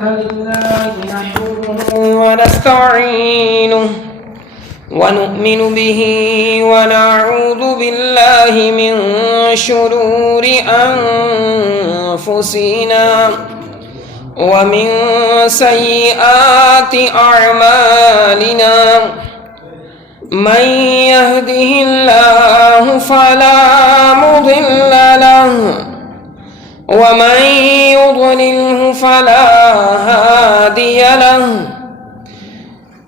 لله نحمده ونستعينه ونؤمن به ونعوذ بالله من شرور أنفسنا ومن سيئات أعمالنا من يهده الله فلا مضل له ومن يضلله فلا هادي له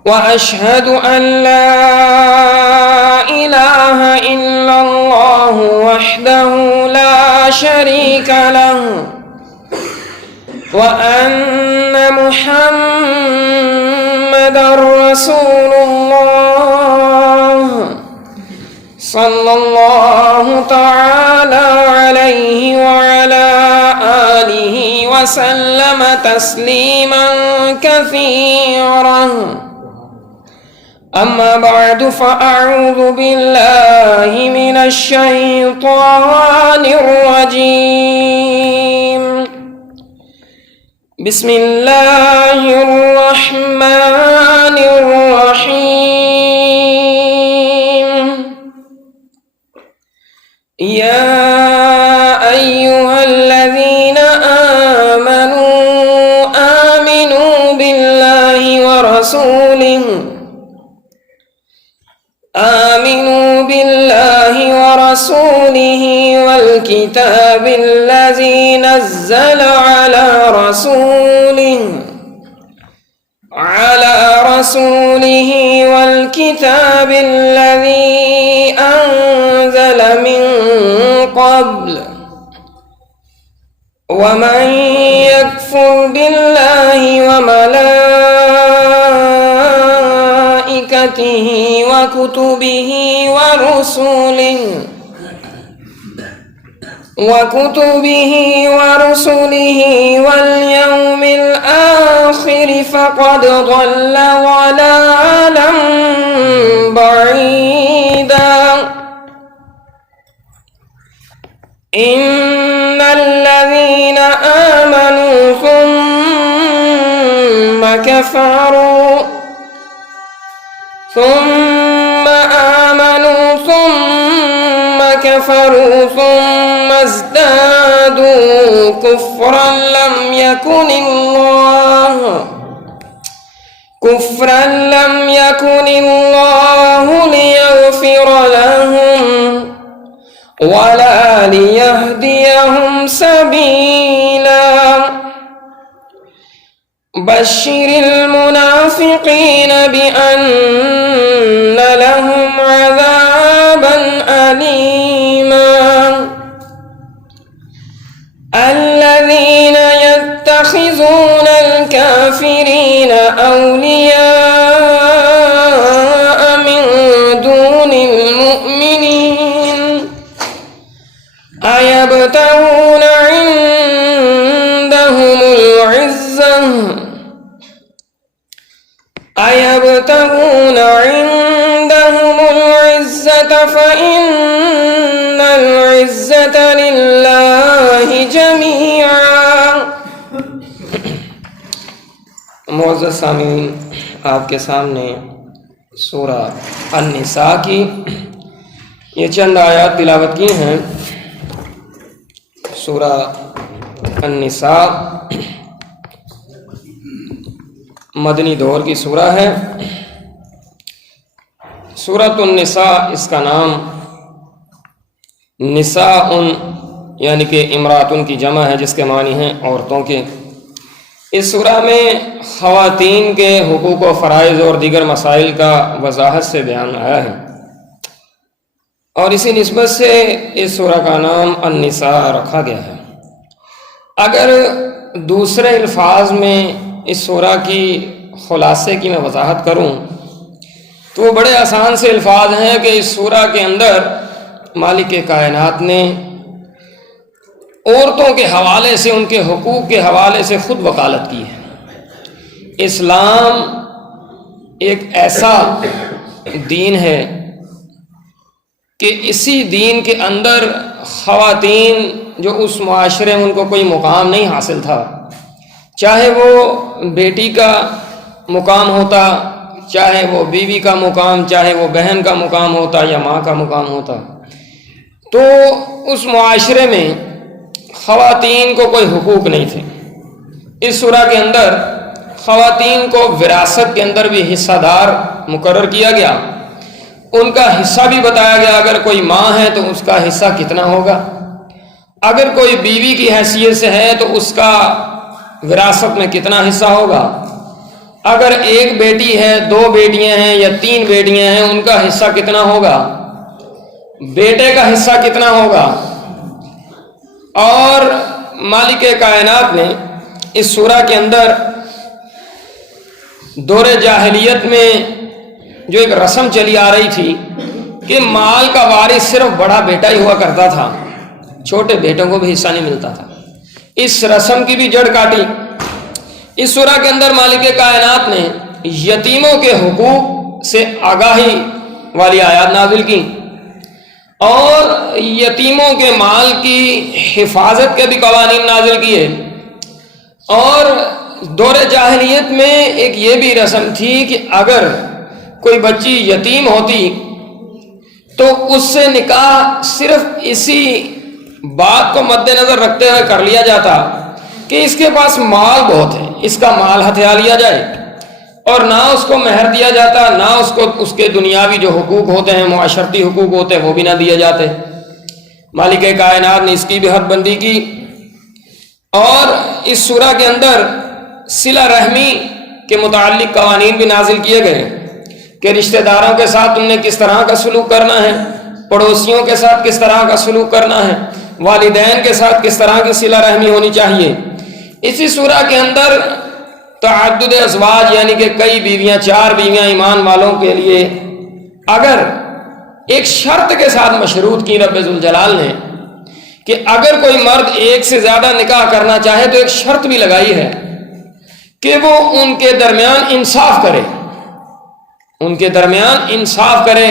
وأشهد أن لا إله إلا الله وحده لا شريك له وأن محمدًا رسول الله صلى الله تعالى عليه وعلى آله وسلم تسليما كثيرا. أما بعد فأعوذ بالله من الشيطان الرجيم. بسم الله الرحمن الرحيم. يا أيها الذين آمنوا بالله ورسوله والكتاب الذي نزل على رسوله والكتاب الذي أنزل من قبل ومن يكفر بالله وملائكته وكتبه ورسله واليوم الآخر فقد ضل ضلالا بعيدا. إن الذين آمنوا ثم كفروا ثم ازدادوا كفرا لم يكن الله ليغفر لهم ولا ليهديهم سبيلا. بشر المنافقين بأن لهم عذابا أليما. الذين يتخذون الكافرين أولياء من دون المؤمنين أيبتغون عندهم العزة فإن العزة لله جميعا. معزز سامعین، آپ کے سامنے سورہ النساء کی یہ چند آیات تلاوت کی ہیں. سورہ النساء مدنی دور کی سورہ ہے. سورۃ النساء اس کا نام نساء یعنی کہ امراتن کی جمع ہے، جس کے معنی ہیں عورتوں کے. اس سورہ میں خواتین کے حقوق و فرائض اور دیگر مسائل کا وضاحت سے بیان آیا ہے، اور اسی نسبت سے اس سورہ کا نام النساء رکھا گیا ہے. اگر دوسرے الفاظ میں اس سورہ کی خلاصے کی میں وضاحت کروں تو وہ بڑے آسان سے الفاظ ہیں کہ اس سورہ کے اندر مالک کائنات نے عورتوں کے حوالے سے، ان کے حقوق کے حوالے سے خود وکالت کی ہے. اسلام ایک ایسا دین ہے کہ اسی دین کے اندر خواتین جو اس معاشرے میں ان کو کوئی مقام نہیں حاصل تھا، چاہے وہ بیٹی کا مقام ہوتا، چاہے وہ بیوی کا مقام، چاہے وہ بہن کا مقام ہوتا یا ماں کا مقام ہوتا، تو اس معاشرے میں خواتین کو کوئی حقوق نہیں تھے۔ اس سورہ کے اندر خواتین کو وراثت کے اندر بھی حصہ دار مقرر کیا گیا، ان کا حصہ بھی بتایا گیا۔ اگر کوئی ماں ہے تو اس کا حصہ کتنا ہوگا، اگر کوئی بیوی کی حیثیت سے ہے تو اس کا وراثت میں کتنا حصہ ہوگا، اگر ایک بیٹی ہے، 2 بیٹیاں ہیں یا 3 بیٹیاں ہیں، ان کا حصہ کتنا ہوگا، بیٹے کا حصہ کتنا ہوگا۔ اور مالک کائنات نے اس سورہ کے اندر دور جاہلیت میں جو ایک رسم چلی آ رہی تھی کہ مال کا وارث صرف بڑا بیٹا ہی ہوا کرتا تھا، چھوٹے بیٹوں کو بھی حصہ نہیں ملتا تھا، اس رسم کی بھی جڑ کاٹی۔ اس سورہ کے اندر مالک کائنات نے یتیموں کے حقوق سے آگاہی والی آیات نازل کی اور یتیموں کے مال کی حفاظت کے بھی قوانین نازل کیے۔ اور دور جاہلیت میں ایک یہ بھی رسم تھی کہ اگر کوئی بچی یتیم ہوتی تو اس سے نکاح صرف اسی بات کو مد نظر رکھتے ہوئے کر لیا جاتا کہ اس کے پاس مال بہت ہے، اس کا مال ہتھیا لیا جائے، اور نہ اس کو مہر دیا جاتا، نہ اس کو اس کے دنیاوی جو حقوق ہوتے ہیں، معاشرتی حقوق ہوتے ہیں، وہ بھی نہ دیے جاتے۔ مالک کائنات نے اس کی بھی حد بندی کی۔ اور اس سورہ کے اندر صلہ رحمی کے متعلق قوانین بھی نازل کیے گئے کہ رشتہ داروں کے ساتھ تم نے کس طرح کا سلوک کرنا ہے، پڑوسیوں کے ساتھ کس طرح کا سلوک کرنا ہے، والدین کے ساتھ کس طرح کی صلہ رحمی ہونی چاہیے۔ اسی سورہ کے اندر تعدد ازواج یعنی کہ کئی بیویاں، 4 بیویاں ایمان والوں کے لیے اگر ایک شرط کے ساتھ مشروط کی رب ذوالجلال نے کہ اگر کوئی مرد ایک سے زیادہ نکاح کرنا چاہے تو ایک شرط بھی لگائی ہے کہ وہ ان کے درمیان انصاف کرے، ان کے درمیان انصاف کرے،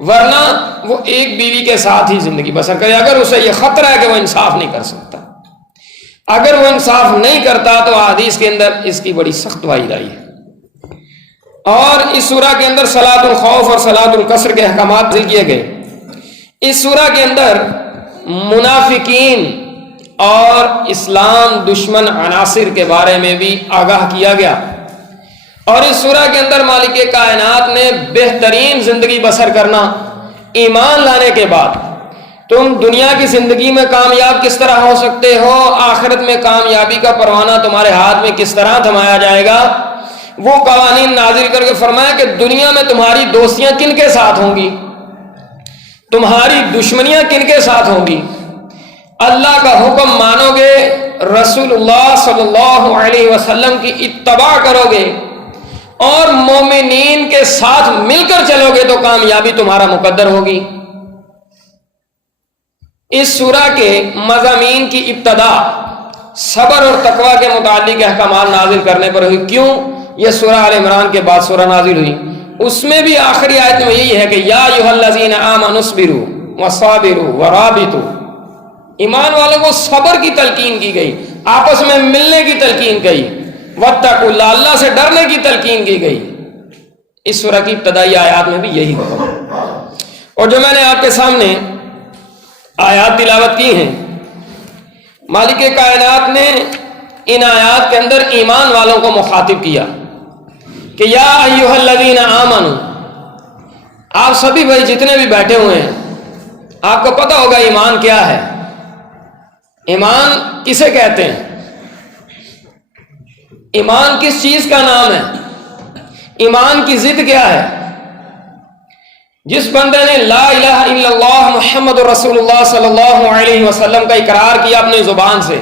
ورنہ وہ ایک بیوی کے ساتھ ہی زندگی بسر کرے۔ اگر اسے یہ خطرہ ہے کہ وہ انصاف نہیں کر سکتا، اگر وہ انصاف نہیں کرتا تو حدیث کے اندر اس کی بڑی سخت وعید آئی ہے۔ اور اس سورہ کے اندر صلاۃ الخوف اور صلاۃ القصر کے احکامات ذکر کیے گئے۔ اس سورہ کے اندر منافقین اور اسلام دشمن عناصر کے بارے میں بھی آگاہ کیا گیا۔ اور اس سورہ کے اندر مالک کائنات نے بہترین زندگی بسر کرنا، ایمان لانے کے بعد تم دنیا کی زندگی میں کامیاب کس طرح ہو سکتے ہو، آخرت میں کامیابی کا پروانہ تمہارے ہاتھ میں کس طرح تھمایا جائے گا، وہ قوانین نازل کر کے فرمایا کہ دنیا میں تمہاری دوستیاں کن کے ساتھ ہوں گی، تمہاری دشمنیاں کن کے ساتھ ہوں گی، اللہ کا حکم مانو گے، رسول اللہ صلی اللہ علیہ وسلم کی اتباع کرو گے اور مومنین کے ساتھ مل کر چلو گے تو کامیابی تمہارا مقدر ہوگی۔ اس سورہ کے مضامین کی ابتدا صبر اور تقوی کے متعلق احکامات نازل کرنے پر ہوئی۔ کیوں؟ یہ سورہ آل عمران کے بعد سورہ نازل ہوئی، اس میں بھی آخری آیت میں یہی ہے کہ یا ایھا الذین آمنوا اصبروا وصابروا ورابطوا، ایمان والوں کو صبر کی تلقین کی گئی، آپس میں ملنے کی تلقین کی، واتقوا اللہ، اللہ سے ڈرنے کی تلقین کی گئی۔ اس سورہ کی ابتدائی آیات میں بھی یہی ہوا۔ اور جو میں نے آپ کے سامنے آیات تلاوت کی ہیں، مالک کائنات نے ان آیات کے اندر ایمان والوں کو مخاطب کیا کہ یا ایھا الذین آمنوا، آپ سبھی بھائی جتنے بھی بیٹھے ہوئے ہیں، آپ کو پتہ ہوگا ایمان کیا ہے، ایمان کسے کہتے ہیں، ایمان کس چیز کا نام ہے، ایمان کی ضد کیا ہے۔ جس بندے نے لا الہ الا اللہ محمد رسول اللہ صلی اللہ علیہ وسلم کا اقرار کیا اپنی زبان سے،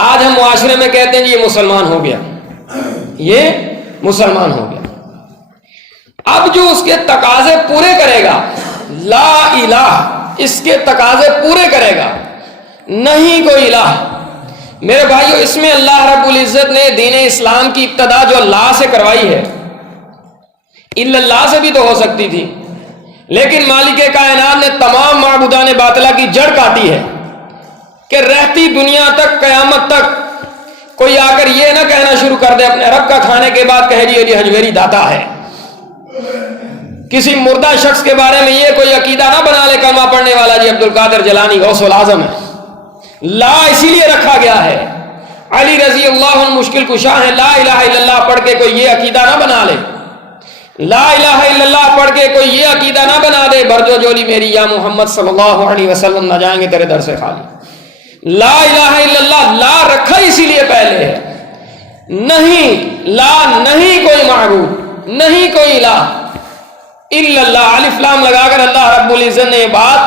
آج ہم معاشرے میں کہتے ہیں یہ مسلمان ہو گیا، یہ مسلمان ہو گیا۔ اب جو اس کے تقاضے پورے کرے گا، لا الہ اس کے تقاضے پورے کرے گا، نہیں کوئی الہ۔ میرے بھائیو، اس میں اللہ رب العزت نے دین اسلام کی ابتدا جو اللہ سے کروائی ہے، الا اللہ سے بھی تو ہو سکتی تھی، لیکن مالک کائنات نے تمام معبودان باطلہ کی جڑ کاٹی ہے کہ رہتی دنیا تک، قیامت تک کوئی آ کر یہ نہ کہنا شروع کر دے اپنے رب کا کھانے کے بعد کہہ جی حجویری داتا ہے. کسی مردہ شخص کے بارے میں یہ کوئی عقیدہ نہ بنا لے کلمہ پڑھنے والا جی عبد القادر جیلانی غوث العظم ہے. لا اسی لیے رکھا گیا ہے. علی رضی اللہ عنہ مشکل کشا ہے. لا الہ الا اللہ پڑھ کے کوئی یہ عقیدہ نہ بنا لے. لا الہ الا اللہ پڑھ کے کوئی یہ عقیدہ نہ بنا دے برجو جولی میری یا محمد صلی اللہ علیہ وسلم نہ جائیں گے تیرے در سے خالی. لا الہ الا اللہ لا رکھا اسی لیے پہلے ہے. نہیں لا نہیں کوئی معبود نہیں کوئی الہ الا اللہ الف لام لگا کر اللہ رب العزت نے یہ بات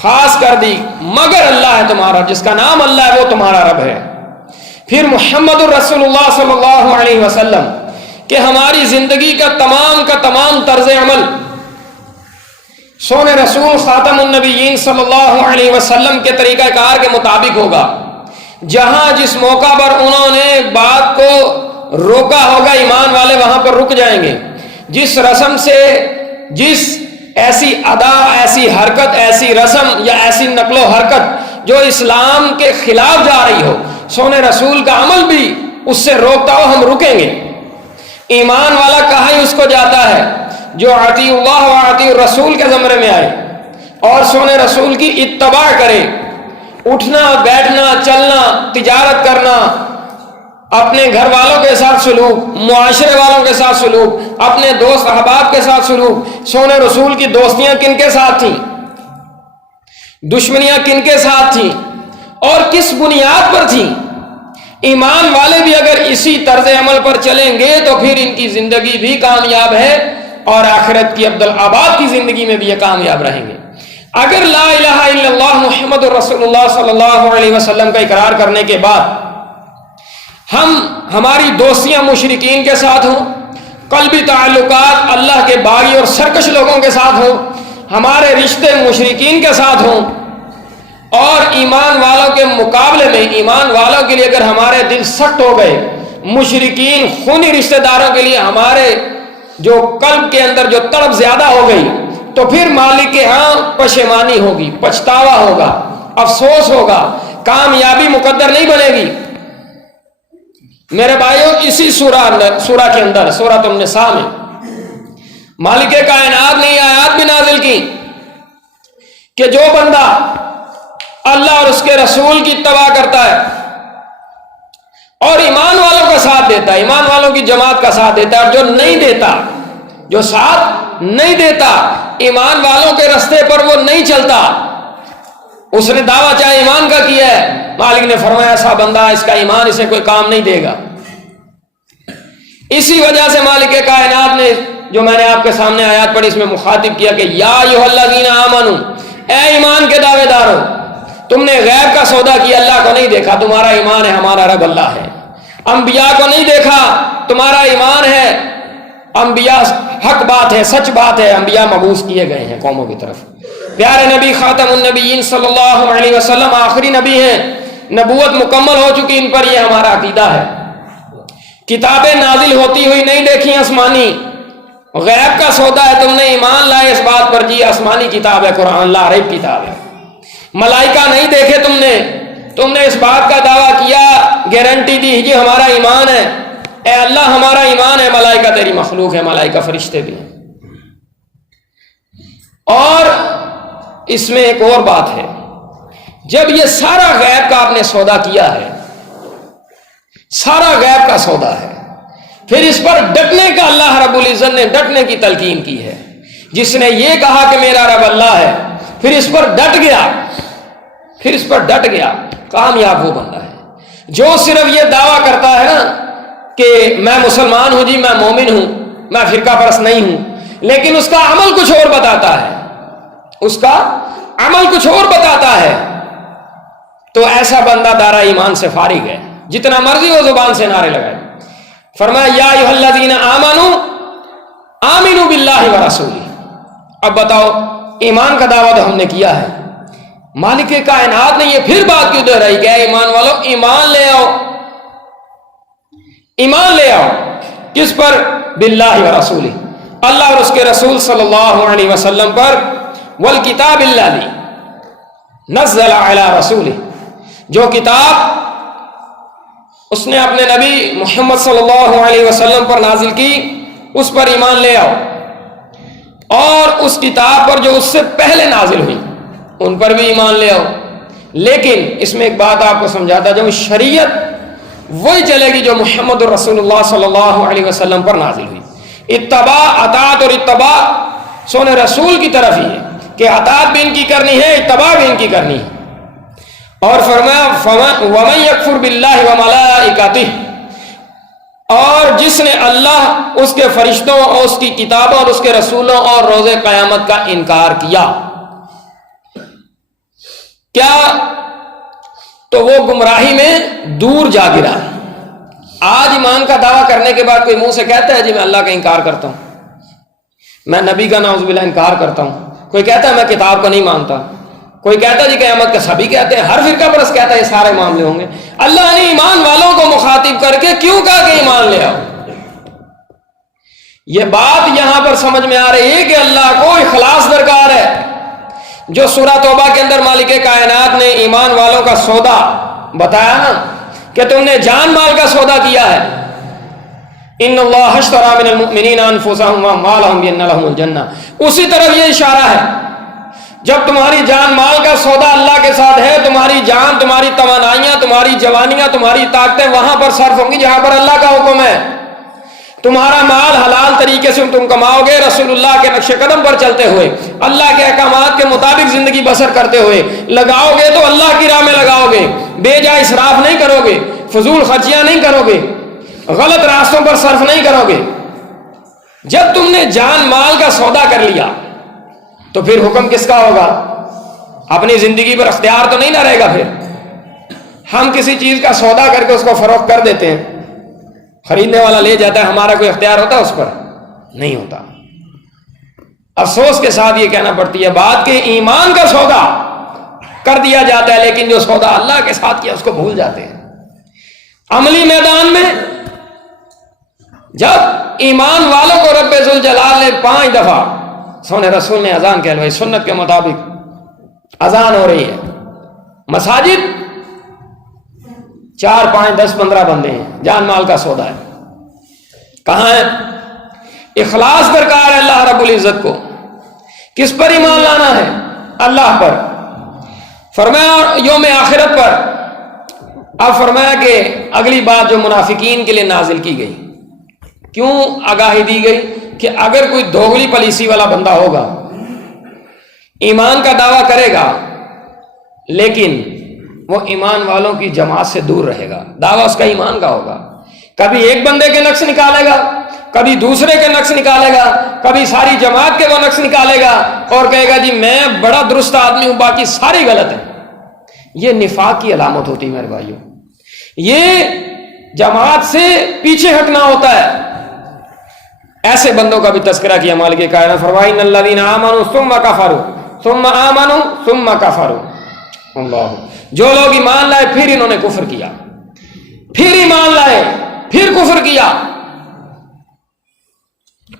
خاص کر دی. مگر اللہ ہے تمہارا جس کا نام اللہ ہے وہ تمہارا رب ہے. پھر محمد الرسول اللہ صلی اللہ علیہ وسلم کہ ہماری زندگی کا تمام طرز عمل سونے رسول خاتم النبیین صلی اللہ علیہ وسلم کے طریقہ کار کے مطابق ہوگا. جہاں جس موقع پر انہوں نے بات کو روکا ہوگا ایمان والے وہاں پر رک جائیں گے. جس رسم سے جس ایسی ادا ایسی حرکت ایسی رسم یا ایسی نقل و حرکت جو اسلام کے خلاف جا رہی ہو سونے رسول کا عمل بھی اس سے روکتا ہو ہم رکیں گے. ایمان والا کہاں ہی اس کو جاتا ہے جو اطیع اللہ و اطیع الرسول کے زمرے میں آئے اور سونے رسول کی اتباع کرے. اٹھنا بیٹھنا چلنا تجارت کرنا اپنے گھر والوں کے ساتھ سلوک معاشرے والوں کے ساتھ سلوک اپنے دوست احباب کے ساتھ سلوک. سونے رسول کی دوستیاں کن کے ساتھ تھیں دشمنیاں کن کے ساتھ تھیں اور کس بنیاد پر تھیں. ایمان والے بھی اگر اسی طرز عمل پر چلیں گے تو پھر ان کی زندگی بھی کامیاب ہے اور آخرت کی عبدالآباد کی زندگی میں بھی یہ کامیاب رہیں گے. اگر لا الہ الا اللہ محمد رسول اللہ صلی اللہ علیہ وسلم کا اقرار کرنے کے بعد ہماری دوستیاں مشرکین کے ساتھ ہوں قلبی تعلقات اللہ کے باغی اور سرکش لوگوں کے ساتھ ہوں ہمارے رشتے مشرکین کے ساتھ ہوں اور ایمان والوں کے مقابلے میں ایمان والوں کے لیے اگر ہمارے دل سخت ہو گئے مشرکین خونی رشتہ داروں کے لیے ہمارے جو قلب کے اندر جو تڑپ زیادہ ہو گئی تو پھر مالک کے ہاں پشیمانی ہوگی پچھتاوا ہوگا افسوس ہوگا کامیابی مقدر نہیں بنے گی. میرے بھائیوں اسی سورہ کے اندر سورۃ النساء میں مالک کائنات نے یہ آیات بھی نازل کی کہ جو بندہ اللہ اور اس کے رسول کی اتباع کرتا ہے اور ایمان والوں کا ساتھ دیتا ہے ایمان والوں کی جماعت کا ساتھ دیتا ہے اور جو نہیں دیتا جو ساتھ نہیں دیتا ایمان والوں کے رستے پر وہ نہیں چلتا اس نے دعویٰ چاہے ایمان کا کیا ہے مالک نے فرمایا ایسا بندہ اس کا ایمان اسے کوئی کام نہیں دے گا. اسی وجہ سے مالک کائنات نے جو میں نے آپ کے سامنے آیات پڑھی اس میں مخاطب کیا کہ یا ایھا الذین آمنوا اے ایمان کے دعوے دارو تم نے غیب کا سودا کیا اللہ کو نہیں دیکھا تمہارا ایمان ہے ہمارا رب اللہ ہے. انبیاء کو نہیں دیکھا تمہارا ایمان ہے انبیاء حق بات ہے سچ بات ہے انبیاء مبعوث کیے گئے ہیں قوموں کی طرف. پیارے نبی خاتم النبیین صلی اللہ علیہ وسلم آخری نبی ہیں نبوت مکمل ہو چکی ان پر یہ ہمارا عقیدہ ہے. کتابیں نازل ہوتی ہوئی نہیں دیکھی آسمانی غیب کا سودا ہے تم نے ایمان لائے اس بات پر جی آسمانی کتاب ہے قرآن لا ریب کتاب ہے. ملائکہ نہیں دیکھے تم نے اس بات کا دعویٰ کیا گارنٹی دی یہ ہمارا ایمان ہے اے اللہ ہمارا ایمان ہے ملائکہ تیری مخلوق ہے ملائکہ فرشتے بھی ہیں. اور اس میں ایک اور بات ہے جب یہ سارا غیب کا آپ نے سودا کیا ہے سارا غیب کا سودا ہے پھر اس پر ڈٹنے کا اللہ رب العزت نے ڈٹنے کی تلقین کی ہے. جس نے یہ کہا کہ میرا رب اللہ ہے پھر اس پر ڈٹ گیا کامیاب وہ بندہ ہے جو صرف یہ دعویٰ کرتا ہے نا کہ میں مسلمان ہوں جی میں مومن ہوں میں فرقہ پرست نہیں ہوں لیکن اس کا عمل کچھ اور بتاتا ہے تو ایسا بندہ دارا ایمان سے فارغ ہے جتنا مرضی وہ زبان سے نعرے لگائے. فرمایا یا ایھا الذین آمنوا باللہ ورسولہ. اب بتاؤ ایمان کا دعویٰ تو ہم نے کیا ہے مالک کائنات نے یہ پھر بات کیوں دہرائی کہ ایمان والو ایمان لے آؤ کس پر باللہ ورسولہ اللہ اور اس کے رسول صلی اللہ علیہ وسلم پر والکتاب الذی نزل علی رسولہ جو کتاب اس نے اپنے نبی محمد صلی اللہ علیہ وسلم پر نازل کی، اس پر ایمان لے آؤ، اور اس کتاب پر جو اس سے پہلے نازل ہوئی ان پر بھی ایمان لے آؤ۔ لیکن اس میں ایک بات آپ کو سمجھاتا ہوں، شریعت وہی چلے گی جو محمد رسول اللہ صلی اللہ علیہ وسلم پر نازل ہوئی۔ اتباع، اطاعت اور اتباع سونے رسول کی طرف ہی ہے کہ اطاعت بھی ان کی کرنی ہے، اتباع بھی ان کی کرنی ہے۔ اور فرمایا وَمَن يَكْفُرْ بِاللَّهِ وَمَلَائِكَتِهِ، اور جس نے اللہ، اس کے فرشتوں اور اس کی کتابوں اور اس کے رسولوں اور روز قیامت کا انکار کیا، کیا تو وہ گمراہی میں دور جا گرا۔ آج ایمان کا دعویٰ کرنے کے بعد کوئی منہ سے کہتا ہے جی میں اللہ کا انکار کرتا ہوں، میں نبی کا نعوذ باللہ انکار کرتا ہوں، کوئی کہتا ہے میں کتاب کو نہیں مانتا، کوئی کہتا ہے جی قیامت کا، سبھی کہتے ہیں، ہر فرقہ پرست کہتا ہے یہ سارے معاملے ہوں گے۔ اللہ نے ایمان والوں کو مخاطب کر کے کیوں کہا کہ ایمان لے آؤ؟ یہ بات یہاں پر سمجھ میں آ رہی ہے کہ اللہ کو اخلاص درکار ہے۔ جو سورہ توبہ کے اندر مالک کائنات نے ایمان والوں کا سودا بتایا نا کہ تم نے جان مال کا سودا کیا ہے، ان اللہ اشتری من المؤمنین انفسهم واموالهم بان لهم الجنہ، اسی طرف یہ اشارہ ہے۔ جب تمہاری جان مال کا سودا اللہ کے ساتھ ہے، تمہاری جان، تمہاری توانائیاں، تمہاری جوانیاں، تمہاری طاقتیں وہاں پر صرف ہوں گی جہاں پر اللہ کا حکم ہے۔ تمہارا مال حلال طریقے سے تم کماؤ گے، رسول اللہ کے نقش قدم پر چلتے ہوئے، اللہ کے احکامات کے مطابق زندگی بسر کرتے ہوئے لگاؤ گے تو اللہ کی راہ میں لگاؤ گے، بے جا اسراف نہیں کرو گے، فضول خرچیاں نہیں کرو گے، غلط راستوں پر صرف نہیں کرو گے۔ جب تم نے جان مال کا سودا کر لیا تو پھر حکم کس کا ہوگا؟ اپنی زندگی پر اختیار تو نہیں نہ رہے گا۔ پھر ہم کسی چیز کا سودا کر کے اس کو فروخت کر دیتے ہیں، خریدنے والا لے جاتا ہے، ہمارا کوئی اختیار ہوتا ہے اس پر؟ نہیں ہوتا۔ افسوس کے ساتھ یہ کہنا پڑتی ہے بات کہ ایمان کا سودا کر دیا جاتا ہے، لیکن جو سودا اللہ کے ساتھ کیا اس کو بھول جاتے ہیں۔ عملی میدان میں جب ایمان والوں کو رب ذوالجلال نے 5 دفعہ، سونے رسول نے اذان کہلوائی، سنت کے مطابق اذان ہو رہی ہے، مساجد 4 5 10 15 بندے ہیں، جان مال کا سودا ہے، کہاں ہے؟ اخلاص درکار ہے اللہ رب العزت کو۔ کس پر ایمان لانا ہے؟ اللہ پر، فرمایا یوم آخرت پر۔ اب فرمایا کہ اگلی بات جو منافقین کے لیے نازل کی گئی، کیوں آگاہی دی گئی کہ اگر کوئی دوغلی پالیسی والا بندہ ہوگا، ایمان کا دعویٰ کرے گا لیکن وہ ایمان والوں کی جماعت سے دور رہے گا، دعویٰ اس کا ایمان کا ہوگا، کبھی ایک بندے کے نقص نکالے گا، کبھی دوسرے کے نقص نکالے گا، کبھی ساری جماعت کے وہ نقص نکالے گا اور کہے گا جی میں بڑا درست آدمی ہوں، باقی ساری غلط ہیں۔ یہ نفاق کی علامت ہوتی ہے میرے بھائیوں، یہ جماعت سے پیچھے ہٹنا ہوتا ہے۔ ایسے بندوں کا بھی تذکرہ کیا مالک کائنات، فرمایا ان الذین آمنوا ثم کفروا ثم آمنوا ثم کفروا، اللہ، جو لوگ ایمان لائے پھر انہوں نے کفر کیا، پھر ایمان لائے پھر کفر کیا۔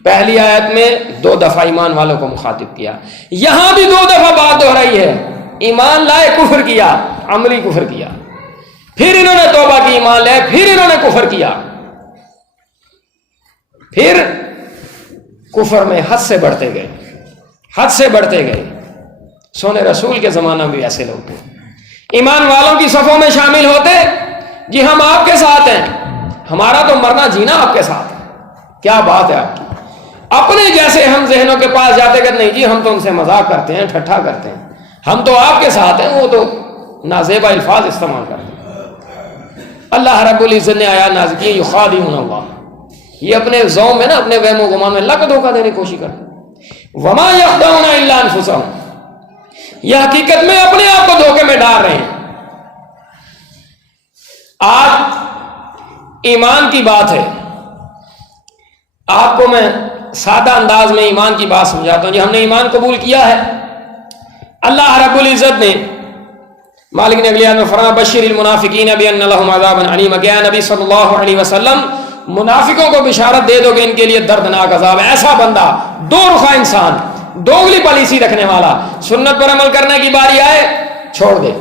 پہلی آیت میں 2 دفعہ ایمان والوں کو مخاطب کیا، یہاں بھی 2 دفعہ بات دہرائی ہے، ایمان لائے کفر کیا، عملی کفر کیا، پھر انہوں نے توبہ کی، ایمان لائے پھر انہوں نے کفر کیا، پھر کفر میں حد سے بڑھتے گئے، حد سے بڑھتے گئے۔ سونے رسول کے زمانہ میں بھی ایسے لوگ تھے، ایمان والوں کی صفوں میں شامل ہوتے، جی ہم آپ کے ساتھ ہیں، ہمارا تو مرنا جینا آپ کے ساتھ ہے، کیا بات ہے آپ کی۔ اپنے جیسے ہم ذہنوں کے پاس جاتے کہ نہیں جی ہم تو ان سے مذاق کرتے ہیں، ٹھٹھا کرتے ہیں، ہم تو آپ کے ساتھ ہیں، وہ تو نازیبا الفاظ استعمال کرتے ہیں۔ اللہ رب العزت نے آیا نازل کی، یخادعون اللہ، یہ اپنے ذوق میں نا، اپنے وہم و گمان میں اللہ کو دھوکہ دینے کی کوشش کرتے ہیں۔ وما یخدعون الا انفسهم، یہ حقیقت میں اپنے آپ کو دھوکے میں ڈال رہے ہیں۔ آج ایمان کی بات ہے، آپ کو میں سادہ انداز میں ایمان کی بات سمجھاتا ہوں۔ جی ہم نے ایمان قبول کیا ہے، اللہ رب العزت نے مالک نے اگلی آیت میں فرمایا بشر المنافقین بان لهم عذابا علیما، کہ نبی صلی اللہ علیہ وسلم منافقوں کو بشارت دے دو کہ ان کے لیے دردناک عذاب ہے۔ ایسا بندہ، 2 رخا انسان، دوگلی پالیسی رکھنے والا، سنت پر عمل کرنے کی باری آئے چھوڑ دے،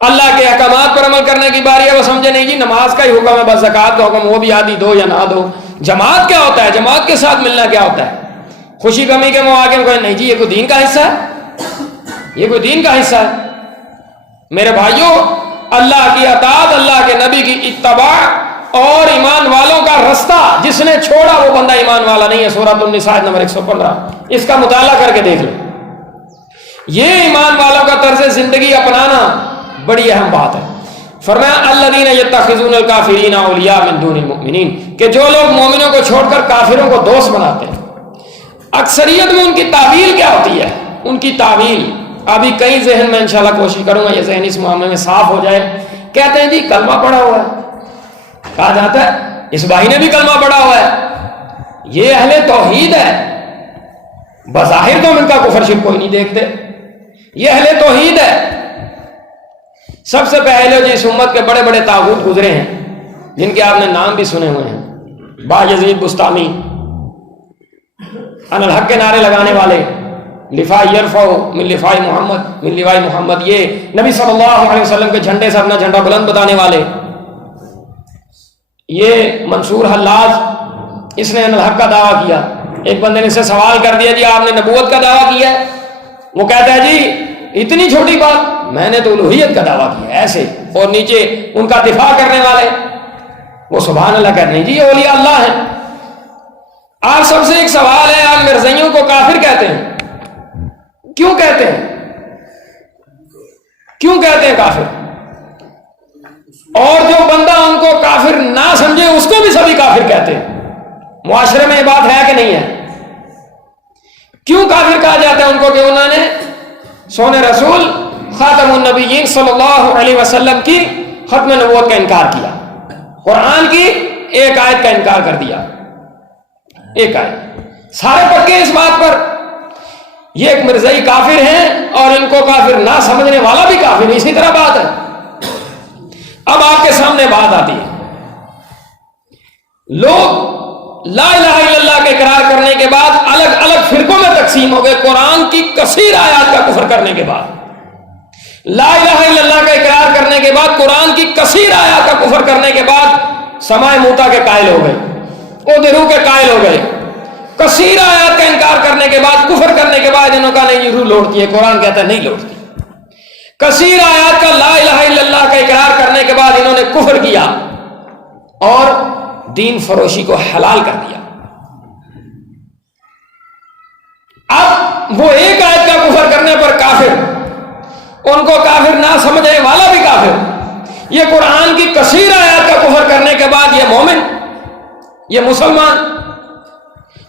اللہ کے احکامات پر عمل کرنے کی باری ہے وہ سمجھے نہیں جی نماز کا ہی حکم ہے بس، زکوٰۃ کا حکم وہ بھی آدھی دو یا نہ دو۔ جماعت کیا ہوتا ہے، جماعت کے ساتھ ملنا کیا ہوتا ہے، خوشی غمی کے مواقع میں نہیں جی یہ کوئی دین کا حصہ ہے، یہ کوئی دین کا حصہ ہے۔ میرے بھائیوں، اللہ کی اطاعت، اللہ کے نبی کی اتباع اور ایمان والوں کا رستہ جس نے چھوڑا وہ بندہ ایمان والا نہیں ہے۔ سورۃ النساء نمبر 115 اس کا مطالعہ کر کے دیکھ لو۔ یہ ایمان والوں کا طرز زندگی اپنانا بڑی اہم بات ہے۔ فرمایا الذین یتخذون الکافرین اولیاء من دون المؤمنین، کہ جو لوگ مومنوں کو چھوڑ کر کافروں کو دوست بناتے ہیں۔ اکثریت میں ان کی تعویل کیا ہوتی ہے، ان کی تعویل ابھی کئی ذہن میں انشاءاللہ کوشش کروں گا یہ ذہن اس معاملے میں صاف ہو جائے۔ کہتے ہیں جی کلمہ پڑھا ہوا ہے، کہا جاتا ہے اس بھائی نے بھی کلمہ پڑھا ہوا ہے، یہ اہل توحید ہے، بظاہر تو ہم ان کا کفر شرک کوئی نہیں دیکھتے، یہ اہل توحید ہے۔ سب سے پہلے جو اس امت کے بڑے بڑے طاغوت گزرے ہیں جن کے آپ نے نام بھی سنے ہوئے ہیں، باجزید بستامی، ان الحق کے نعرے لگانے والے، لفا یرفع من لفاء محمد من لواء محمد، یہ نبی صلی اللہ علیہ وسلم کے جھنڈے سے اپنا جھنڈا بلند بتانے والے، یہ منصور حلاج، اس نے ان الحق کا دعویٰ کیا۔ ایک بندے نے اسے سوال کر دیا جی آپ نے نبوت کا دعویٰ کیا ہے؟ وہ کہتا ہے جی اتنی چھوٹی بات، میں نے تو الوہیت کا دعویٰ کیا ایسے، اور نیچے ان کا دفاع کرنے والے وہ سبحان اللہ کہتے ہیں جی یہ اولیاء اللہ ہیں۔ آپ سب سے ایک سوال ہے، آپ مرزائیوں کو کافر کہتے ہیں، کیوں کہتے ہیں، کیوں کہتے ہیں کافر؟ اور جو بندہ ان کو کافر نہ سمجھے اس کو بھی سبھی کافر کہتے ہیں۔ معاشرے میں یہ بات ہے کہ نہیں ہے؟ کیوں کافر کہا جاتا ہے ان کو؟ کہ انہوں نے سونے رسول خاتم النبیین صلی اللہ علیہ وسلم کی ختم نبوت کا انکار کیا، قرآن کی ایک آیت کا انکار کر دیا، ایک آیت، سارے پکے اس بات پر یہ ایک مرزائی کافر ہیں اور ان کو کافر نہ سمجھنے والا بھی کافر ہے۔ اسی طرح بات ہے۔ اب آپ کے سامنے بات آتی ہے، لوگ لا الہ الا اللہ کے اقرار کرنے کے بعد الگ الگ فرقوں میں تقسیم ہو گئے، قرآن کی کثیر آیات کا کفر کرنے کے بعد، لا الہ الا اللہ کا اقرار کرنے کے بعد، قرآن کی کثیر آیات کا کفر کرنے کے بعد سمائے موتا کے قائل ہو گئے، اودرو کے قائل ہو گئے، کثیر آیات کا انکار کرنے کے بعد، کفر کرنے کے بعد انہوں نے کہا نہیں یہ روح لوٹتی ہے، قرآن کہتا ہے نہیں لوٹتی۔ کثیر آیات کا لا الہ الا اللہ کا اقرار کرنے کے بعد انہوں نے کفر کیا اور دین فروشی کو حلال کر دیا۔ اب وہ ایک آیت کا کفر کرنے پر کافر، ان کو کافر نہ سمجھنے والا بھی کافر، یہ قرآن کی کثیر آیات کا کفر کرنے کے بعد یہ مومن، یہ مسلمان،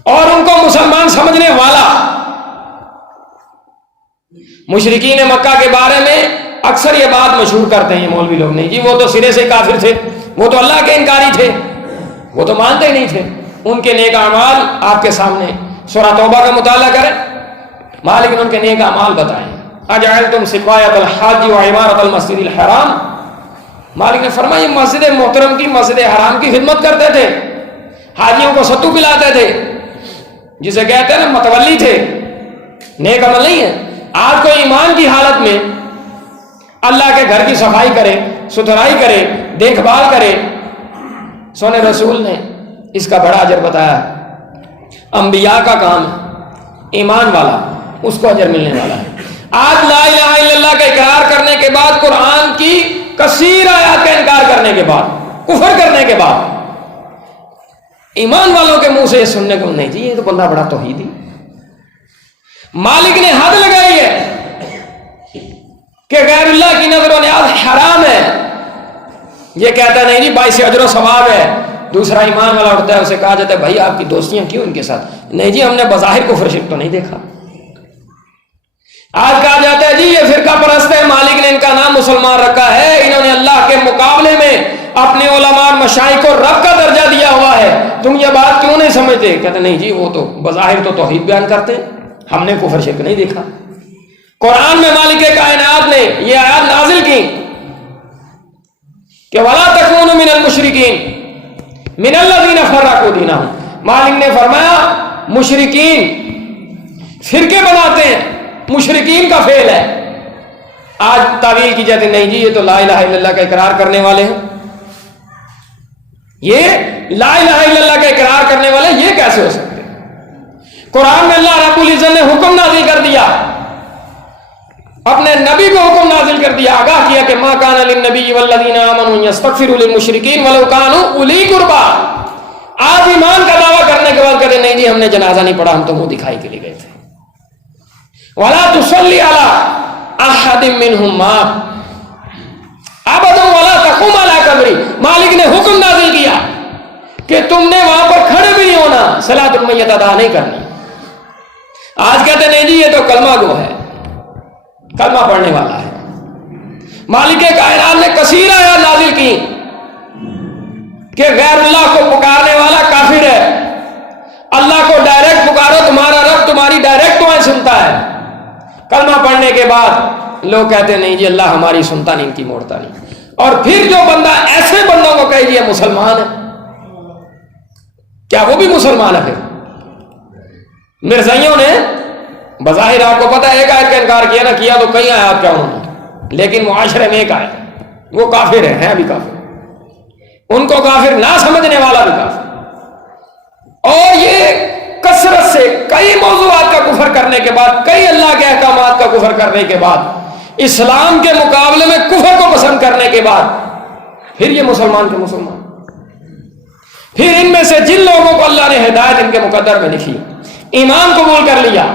اور ان کو مسلمان سمجھنے والا۔ مشرکین مکہ کے بارے میں اکثر یہ بات مشہور کرتے ہیں یہ مولوی لوگ، نہیں جی وہ تو سرے سے کافر تھے، وہ تو اللہ کے انکاری تھے، وہ تو مانتے نہیں تھے۔ ان کے نیک اعمال آپ کے سامنے سورہ توبہ کا مطالعہ کریں، مالک نے ان کے نیک اعمال بتائیں۔ اجعلتم سقایۃ الحاج وعمارۃ المسجد الحرام، مالک نے فرمایا یہ مسجد محترم کی، مسجد حرام کی خدمت کرتے تھے، حاجیوں کو ستو پلاتے تھے، جسے کہتے ہیں نا متولی تھے، نیک عمل نہیں ہے۔ آج کوئی ایمان کی حالت میں اللہ کے گھر کی صفائی کرے، ستھرائی کرے، دیکھ بھال کرے، سونے رسول نے اس کا بڑا اجر بتایا۔ انبیاء کا کام ہے، ایمان والا اس کو اجر ملنے والا ہے۔ آج لا الہ الا اللہ کا اقرار کرنے کے بعد، قرآن کی کثیر آیات کا انکار کرنے کے بعد، کفر کرنے کے بعد، ایمان والوں کے منہ سے یہ سننے کو نہیں جی یہ تو بندہ بڑا توحیدی۔ مالک نے حد لگائی ہے کہ غیر اللہ کی نظر و نیاز حرام ہے، یہ کہتا ہے نہیں جی باعث اجر و ثواب ہے۔ دوسرا ایمان والا اٹھتا ہے، اسے کہا جاتا ہے بھائی آپ کی دوستیاں کیوں ان کے ساتھ؟ نہیں جی ہم نے بظاہر کفر شرک تو نہیں دیکھا۔ آج کہا جاتا ہے جی یہ فرقہ پرست ہے، مالک نے ان کا نام مسلمان رکھا ہے، انہوں نے اللہ کے مقابلے میں اپنے علماء مشائخ کو رب کا درجہ دیا ہوا ہے، تم یہ بات کیوں نہیں سمجھتے؟ کہتے نہیں جی وہ تو بظاہر تو توحید بیان کرتے، ہم نے کفر شرک نہیں دیکھا۔ قرآن میں مالک کائنات نے یہ آیات نازل کی کہ وَلَا تَكُونُوا مِنَ الْمُشْرِكِينَ مِنَ الَّذِينَ فَرَّقُوا دِينَهُمْ، مالک نے فرمایا مشرکین فرقے بناتے ہیں، مشرکین کا فعل ہے، آج تعویل کی جاتی نہیں جی یہ تو لا الہ الا اللہ کا اقرار کرنے والے ہیں، یہ لا الہ الا اللہ کا اقرار کرنے والے یہ کیسے ہو سکتے ہیں؟ قرآن میں اللہ رب العزت نے حکم نازل کر دیا، اپنے نبی کو حکم نازل کر دیا، آگاہ کیا کہ ما کان للنبی والذین آمنوا یستغفروا للمشرکین ولو کانوا اولی قربی۔ آج ایمان کا دعویٰ کرنے کے بعد کہتے نہیں جی ہم نے جنازہ نہیں پڑھا، ہم تو منہ دکھائی کے لیے گئے تھے۔ ولا تصلی علی احد منهم مات ابدا ولا تقم علی قبری۔ مالک نے حکم نازل کیا کہ تم نے وہاں پر کھڑے بھی نہیں ہونا، صلاۃ المیت ادا نہیں کرنی۔ آج کہتے نہیں جی یہ تو کلمہ گو ہے، کلمہ پڑھنے والا ہے۔ مالک کائنات نے کثیر آیات نازل کی کہ غیر اللہ کو پکارنے والا کافر ہے، اللہ کو ڈائریکٹ پکارو تمہارا رب تمہاری ڈائریکٹ دعائیں سنتا ہے۔ کلمہ پڑھنے کے بعد لوگ کہتے نہیں جی اللہ ہماری سنتا نہیں، ان کی موڑتا نہیں۔ اور پھر جو بندہ ایسے بندوں کو کہے جی مسلمان ہے، کیا وہ بھی مسلمان ہے؟ پھر مرزائیوں نے بظاہر آپ کو پتا ہے ایک آیت کا انکار کیا نا، کیا تو کئی آیات کیا انہوں نے، لیکن معاشرے میں ایک آیت وہ کافر ہے بھی کافر، ان کو کافر نہ سمجھنے والا بھی کافر۔ اور یہ کثرت سے کئی موضوعات کا کفر کرنے کے بعد، کئی اللہ کے احکامات کا کفر کرنے کے بعد، اسلام کے مقابلے میں کفر کو پسند کرنے کے بعد، پھر یہ مسلمان کے مسلمان۔ پھر ان میں سے جن لوگوں کو اللہ نے ہدایت ان کے مقدر میں لکھی، ایمان قبول کر لیا،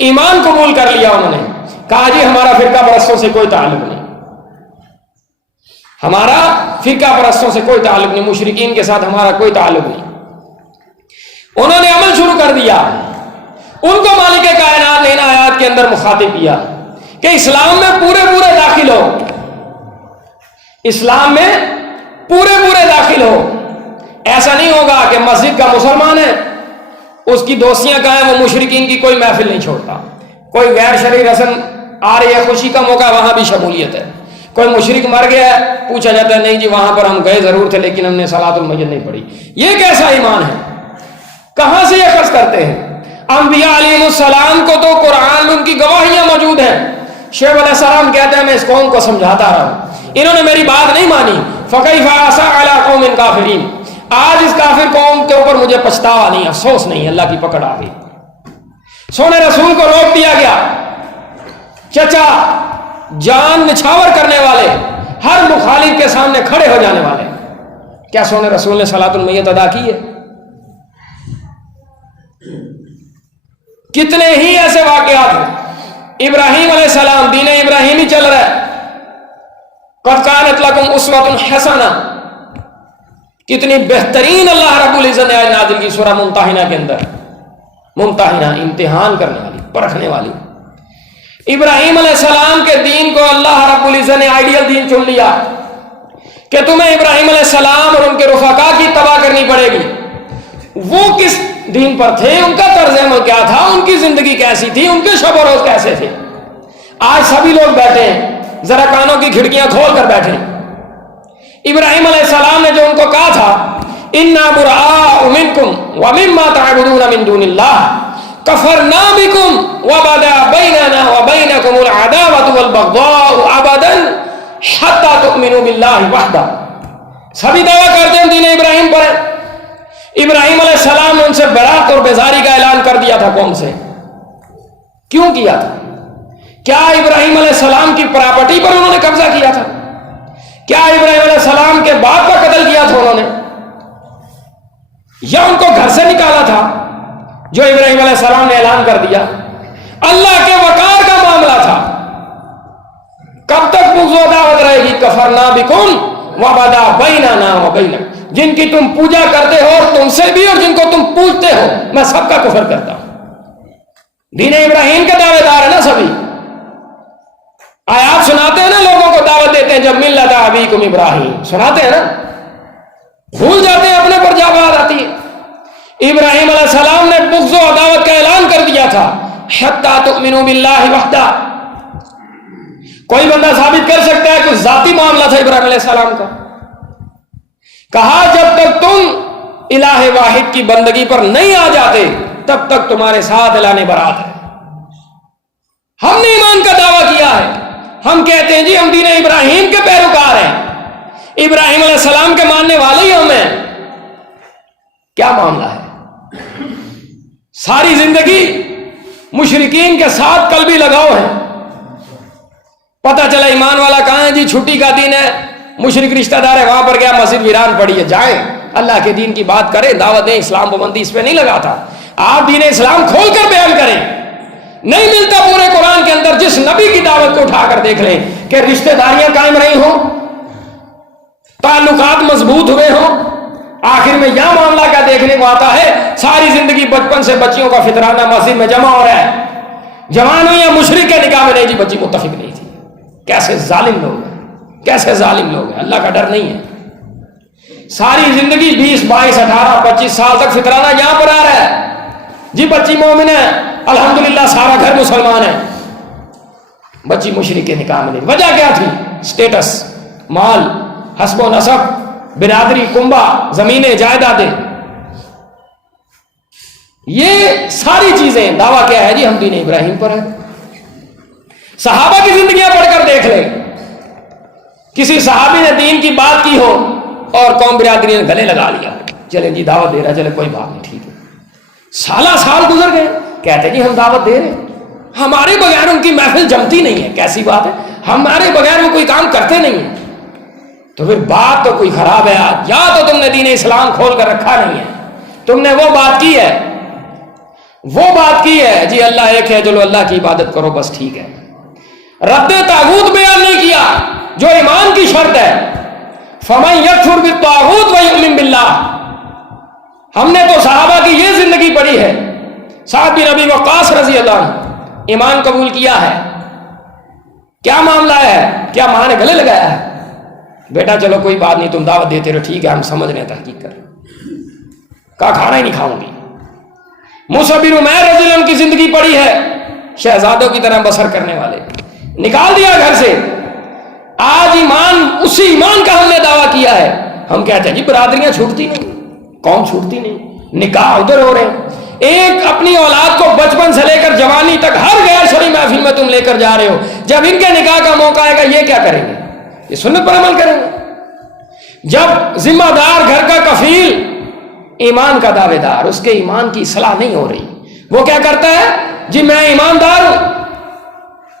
ایمان قبول کر لیا، انہوں نے کہا جی ہمارا فرقہ پرستوں سے کوئی تعلق نہیں، ہمارا فرقہ پرستوں سے کوئی تعلق نہیں، مشرکین کے ساتھ ہمارا کوئی تعلق نہیں۔ انہوں نے عمل شروع کر دیا، ان کو مالک کائنات نے ان آیات کے اندر مخاطب کیا کہ اسلام میں پورے داخل ہو، اسلام میں پورے داخل ہو۔ ایسا نہیں ہوگا کہ مسجد کا مسلمان ہے، اس کی دوستیاں کہاں ہیں، وہ مشرکین کی کوئی محفل نہیں چھوڑتا، کوئی غیر شرعی رسم آ رہی ہے، خوشی کا موقع، وہاں بھی شمولیت ہے۔ کوئی مشرک مر گیا ہے، پوچھا جاتا ہے نہیں جی وہاں پر ہم گئے ضرور تھے لیکن ہم نے صلاۃ المیت نہیں پڑھی۔ یہ کیسا ایمان ہے؟ کہاں سے یہ اخذ کرتے ہیں؟ انبیاء علیہ السلام کو تو قرآن میں ان کی گواہیاں موجود ہیں۔ شیخ علیہ السلام کہتے ہیں میں اس قوم کو سمجھاتا رہا ہوں، انہوں نے میری بات نہیں مانی، فَكَيْفَ أَسَىٰ عَلَىٰ قَوْمٍ كَافِرِينَ۔ آج اس کافر قوم کے اوپر مجھے پچھتاوا نہیں، افسوس نہیں، اللہ کی پکڑ آ گئی۔ سونے رسول کو روک دیا گیا، چچا جان نچھاور کرنے والے، ہر مخالف کے سامنے کھڑے ہو جانے والے، کیا سونے رسول نے صلاۃ المیت ادا کی ہے؟ کتنے ہی ایسے واقعات ہیں۔ ابراہیم علیہ السلام، دین ابراہیمی چل رہا ہے، قد کانت لکم اسوۃ حسنہ، کتنی بہترین اللہ رب العزت نے آیت نازل کی سورہ ممتحنہ کے اندر، ممتحنہ امتحان کرنے والی، پرکھنے والی۔ ابراہیم علیہ السلام کے دین کو اللہ رب العزت نے آئیڈیل دین چن لیا کہ تمہیں ابراہیم علیہ السلام اور ان کے رفقا کی اتباع کرنی پڑے گی۔ وہ کس دین پر تھے، ان کا طرز عمل کیا تھا، ان کی زندگی کیسی تھی، ان کے شب و روز کیسے تھے۔ آج سبھی لوگ بیٹھے ہیں، ذرا کانوں کی کھڑکیاں کھول کر بیٹھے۔ ابراہیم علیہ السلام نے جو ان کو کہا تھا اِنَّا بُرَآءُ مِنْكُمْ وَمِمَّا تَعْبُدُونَ مِن دُونِ اللَّهِ كَفَرْنَا بِكُمْ وَبَدَا بَيْنَنَا وَبَيْنَكُمُ الْعَدَاوَةُ وَالْبَغْضَاءُ أَبَدًا حَتَّىٰ تُؤْمِنُوا بِاللَّهِ وَحْدَهُ۔ سبھی دعویٰ کرتے ہیں دین ابراہیم پر ہے۔ ابراہیم علیہ السلام نے ان سے برات اور بیزاری کا اعلان کر دیا تھا، قوم سے۔ کیوں کیا تھا؟ کیا ابراہیم علیہ السلام کی پراپرٹی پر انہوں نے قبضہ کیا تھا؟ کیا ابراہیم علیہ السلام کے باپ کا قتل کیا تھا انہوں نے؟ یا ان کو گھر سے نکالا تھا جو ابراہیم علیہ السلام نے اعلان کر دیا؟ اللہ کے وقار کا معاملہ تھا۔ کب تک بغض و عداوت رہے گی؟ کفرنا بکم وبدا بیننا وبینکم، جن کی تم پوجا کرتے ہو اور تم سے بھی، اور جن کو تم پوجتے ہو، میں سب کا کفر کرتا ہوں۔ دین ابراہیم کے دعوے دار ہیں نا سبھی، آیات سناتے ہیں نا، لوگوں کو دعوت دیتے ہیں جب ملت ابیکم ابراہیم سناتے ہیں نا، بھول جاتے ہیں، اپنے پر جا بات آتی ہے۔ ابراہیم علیہ السلام نے بغض و عداوت کا اعلان کر دیا تھا، حتی تؤمنوا باللہ وحدہ۔ کوئی بندہ ثابت کر سکتا ہے کوئی ذاتی معاملہ تھا ابراہیم علیہ السلام کا؟ کہا جب تک تم الہ واحد کی بندگی پر نہیں آ جاتے تب تک تمہارے ساتھ اعلان برات ہے۔ ہم نے ایمان کا دعویٰ کیا ہے، ہم کہتے ہیں جی ہم دین ابراہیم کے پیروکار ہیں، ابراہیم علیہ السلام کے ماننے والے ہی ہم ہیں۔ کیا معاملہ ہے؟ ساری زندگی مشرکین کے ساتھ قلبی لگاؤ ہے، پتہ چلا ایمان والا کہاں ہے جی چھٹی کا دن ہے، مشرک رشتہ دار ہے وہاں پر گیا، مسجد ویران پڑی ہے، جائیں اللہ کے دین کی بات کریں، دعوت دیں، اسلام پابندی اس پہ نہیں لگا تھا، آپ دین اسلام کھول کر بیان کریں۔ نہیں ملتا پورے قرآن کے اندر جس نبی کی دعوت کو اٹھا کر دیکھ لیں کہ رشتہ داریاں قائم رہی ہوں، تعلقات مضبوط ہوئے ہوں، آخر میں یہ معاملہ کیا دیکھنے کو آتا ہے، ساری زندگی بچپن سے بچیوں کا فطرانہ مسجد میں جمع ہو رہا ہے، جوان ہوئی یا مشرک کے نکاح میں نہیں جی بچی متفق نہیں تھی۔ کیسے ظالم لوگ ہیں، کیسے ظالم لوگ ہیں، اللہ کا ڈر نہیں ہے۔ ساری زندگی 20 22 18 25 سال تک فطرانہ یہاں پر آ رہا ہے جی بچی مومن ہے الحمدللہ، سارا گھر مسلمان ہے، بچی مشرک کے نکاح میں نہیں۔ وجہ کیا تھی؟ سٹیٹس، مال، حسب و نسب، برادری، کنبہ، زمینیں، جائیدادیں، یہ ساری چیزیں۔ دعویٰ کیا ہے جی ہم دین ابراہیم پر ہے۔ صحابہ کی زندگیاں پڑھ کر دیکھ لیں، کسی صحابی نے دین کی بات کی ہو اور قوم برادری نے گلے لگا لیا، چلے جی دعوت دے رہا، چلے کوئی بات نہیں ٹھیک ہے، سالہ سال گزر گئے، کہتے جی ہم دعوت دے رہے ہیں، ہمارے بغیر ان کی محفل جمتی نہیں ہے۔ کیسی بات ہے، ہمارے بغیر وہ کوئی کام کرتے نہیں ہیں۔ تو پھر بات تو کوئی خراب ہے، یا تو تم نے دین اسلام کھول کر رکھا نہیں ہے، تم نے وہ بات کی ہے، جی اللہ ایک ہے، چلو اللہ کی عبادت کرو بس ٹھیک ہے، رد طاغوت بیان نہیں کیا جو ایمان کی شرط ہے۔ فمن یکفر بالطاغوت ویؤمن باللہ، ہم نے تو صحابہ کی یہ زندگی پڑھی ہے، سعد بن ابی وقاص رضی اللہ عنہ ایمان قبول کیا ہے، کیا معاملہ ہے، کیا ماں نے گلے لگایا ہے، بیٹا چلو کوئی بات نہیں تم دعوت دیتے رہو ٹھیک ہے ہم سمجھ رہے ہیں تحقیق کر، کہا کھانا ہی نہیں کھاؤں گی۔ مصعب بن عمیر رضی اللہ عنہ کی زندگی پڑھی ہے، شہزادوں کی طرح بسر کرنے والے، نکال دیا گھر سے۔ آج ایمان، اسی ایمان کا ہم نے دعویٰ کیا ہے، ہم کہتے ہیں جی برادریاں چھوٹتی نہیں، قوم چھوٹتی نہیں، نکاح ادھر ہو رہے ہیں۔ ایک اپنی اولاد کو بچپن سے لے کر جوانی تک ہر غیر شرعی محفل میں تم لے کر جا رہے ہو، جب ان کے نکاح کا موقع آئے گا یہ کیا کریں گے؟ یہ سنت پر عمل کریں گے۔ جب ذمہ دار گھر کا کفیل، ایمان کا دعوے دار، اس کے ایمان کی اصلاح نہیں ہو رہی، وہ کیا کرتا ہے جی میں ایماندار ہوں،